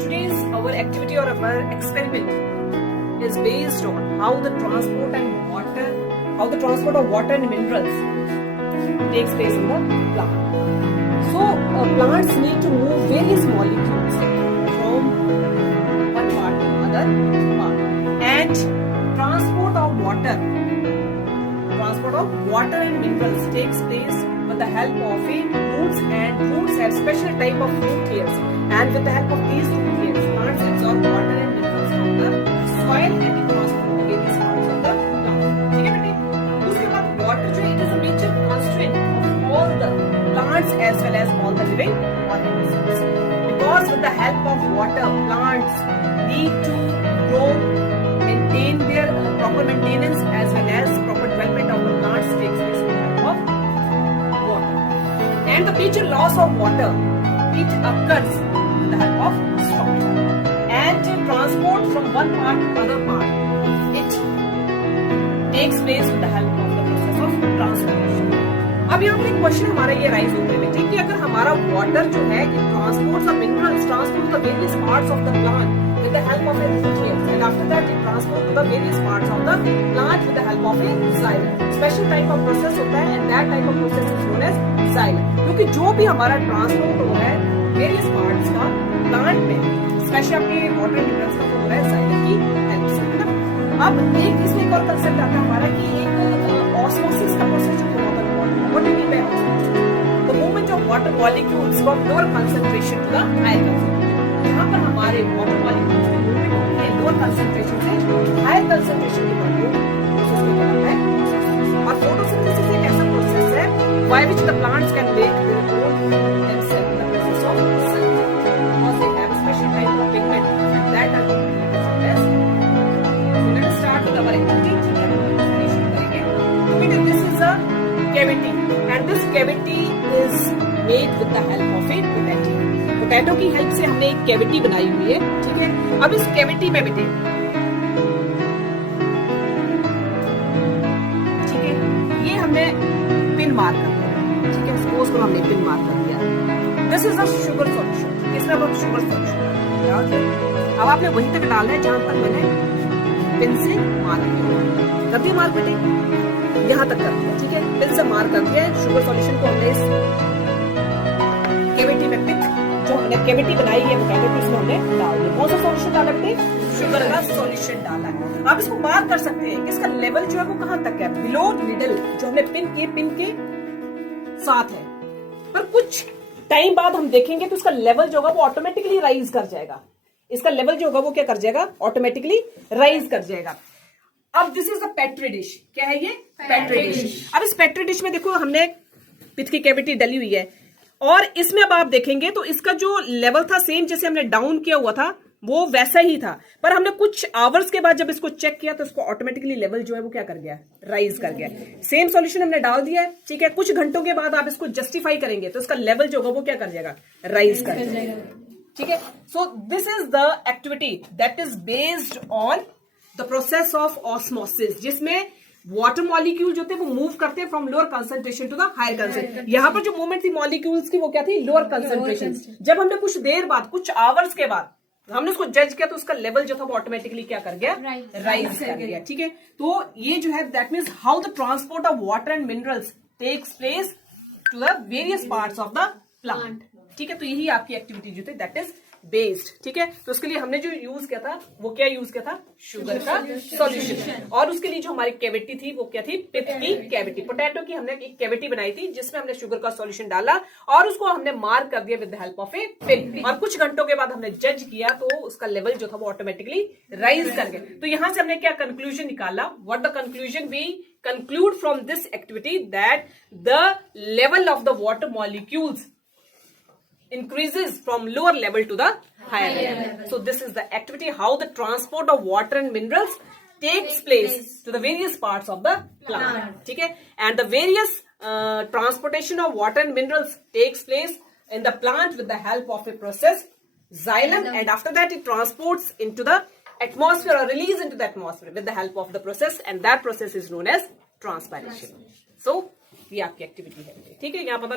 today's our activity or our experiment is based on how the transport of water and minerals takes place in the plant. So plants need to move various molecules from one part to another part, and transport of water and minerals takes place with the help of roots, and roots have special type of root hairs, and with the help of these root hairs plants absorb water and minerals from the soil and it transport to various parts of the plant. ठीक है बेटे? उसके बाद water जो it is a major constraint of all the plants as well as all the living organisms, because with the help of water plants need to grow, maintain their proper maintenance as well as proper development of the plants takes place with the help of water. And the major loss of water, it occurs with the help of structure, and transport from one part to other part, it takes place with the help of the process of transportation. अब यहाँ पर एक question हमारा ये rise होता है बेटे कि अगर हमारा वाटर जो है it transports the minerals, transports the various parts of the plant with the help of a root hairs, and after that it transports to the various parts of the plant with the help of a xylem. Special type of process होता है, and that type of process is known as xylem. क्योंकि जो भी हमारा transport हो रहा है various parts का प्लांट में, स्पेशली अपने वाटर मिनरल्स का हो रहा है xylem की हेल्प से, है ना। अब एक इसमें एक और कंसेप्ट आता है हमारा कि एक ऑस्मोसिस का प्रोसेस जो होता है, what do you mean by osmosis? The movement of water molecules from lower concentration to the higher concentration. यहाँ पर हमारे water molecules की मूवमेंट होती है लोअर कंसंट्रेशन से हायर कंसंट्रेशन की तरफ, प्रोसेस को कहते हैं। और फोटोसिंथेसिस एक ऐसा प्रोसेस है by which the plants can make their own themselves in the process of synthesis, because they have a special type of pigment, and that type of pigment is known as. So let us start with our activity. This is a cavity, and this cavity is made with the help of a potato. Potato की help से हमने एक cavity बनाई हुई है, ठीक है। अब इस कैविटी में बेटे, ठीक है, ये हमने पिन मार कर दिया, ठीक है, सपोज को हमने पिन मार कर दिया। This is a sugar solution, इसमें अब हम शुगर सॉल्यूशन अब आपने वहीं तक डालना है जहां तक मैंने पिन से मार किया, कर दिया मार बेटे, यहाँ तक कर दिया, ठीक है, पिन से मार कर दिया। शुगर सॉल्यूशन को हमने इस कैविटी में पिक जो हमने कैविटी बनाई है पोटैटो की, इसमें हमने डाल दिया। कौन सा सॉल्यूशन डाला बेटे? शुगर का सॉल्यूशन डाला है। आप इसको मार्क कर सकते हैं कि इसका लेवल जो है वो कहां तक है, बिलो निडल जो हमने पिन के साथ है। पर कुछ टाइम बाद हम देखेंगे तो इसका लेवल जो होगा वो ऑटोमेटिकली राइज कर जाएगा। इसका लेवल जो होगा वो क्या कर जाएगा? ऑटोमेटिकली राइज कर जाएगा। अब this is the petri dish, क्या है ये? Petri dish. अब इस पेट्री डिश में देखो हमने पित्त की कैविटी डली हुई है, और इसमें अब आप देखेंगे तो इसका जो लेवल था सेम जैसे हमने डाउन किया हुआ था वो वैसा ही था, पर हमने कुछ आवर्स के बाद जब इसको चेक किया तो इसको ऑटोमेटिकली लेवल जो है वो क्या कर गया? राइज कर गया। सेम सॉल्यूशन हमने डाल दिया है, ठीक है, कुछ घंटों के बाद आप इसको जस्टिफाई करेंगे तो इसका लेवल जो होगा वो क्या कर जाएगा? राइज कर जाएगा, ठीक है। So this is the activity that is based on the process of osmosis, जिसमें वाटर मॉलिक्यूल जो थे वो मूव करते हैं from lower concentration to the higher concentration. यहाँ पर जो मूवमेंट थी मॉलिक्यूल्स की वो क्या थी? Lower concentration. जब हमने कुछ देर बाद, कुछ आवर्स के बाद हमने उसको जज किया तो उसका लेवल जो था वो ऑटोमेटिकली क्या कर गया? राइज कर गया, ठीक है। तो ये जो है that means how the transport of water and minerals takes place to the various parts of the plant, ठीक है। तो यही आपकी एक्टिविटी जो थी दैट इज बेस्ड, ठीक है। तो उसके लिए हमने जो यूज किया था वो क्या यूज किया था? शुगर का सॉल्यूशन। और उसके लिए जो हमारी कैविटी थी वो क्या थी? पित्त की कैविटी। पोटैटो की हमने एक कैविटी बनाई थी जिसमें हमने शुगर का सॉल्यूशन डाला और उसको हमने मार्क कर दिया with the help of A pin, और कुछ घंटों के बाद हमने जज किया तो उसका लेवल जो था वो ऑटोमेटिकली राइज कर गया। तो यहां से हमने क्या कंक्लूजन निकाला? What the conclusion we conclude from this activity that the level of the water molecules increases from lower level to the higher level. So this is the activity how the transport of water and minerals takes place to the various parts of the plant. ठीक है, and the various transportation of water and minerals takes place in the plant with the help of a process xylem, and after that it transports into the atmosphere or release into the atmosphere with the help of the process, and that process is known as transpiration. So ये आपकी activity है, ठीक है। यहाँ पता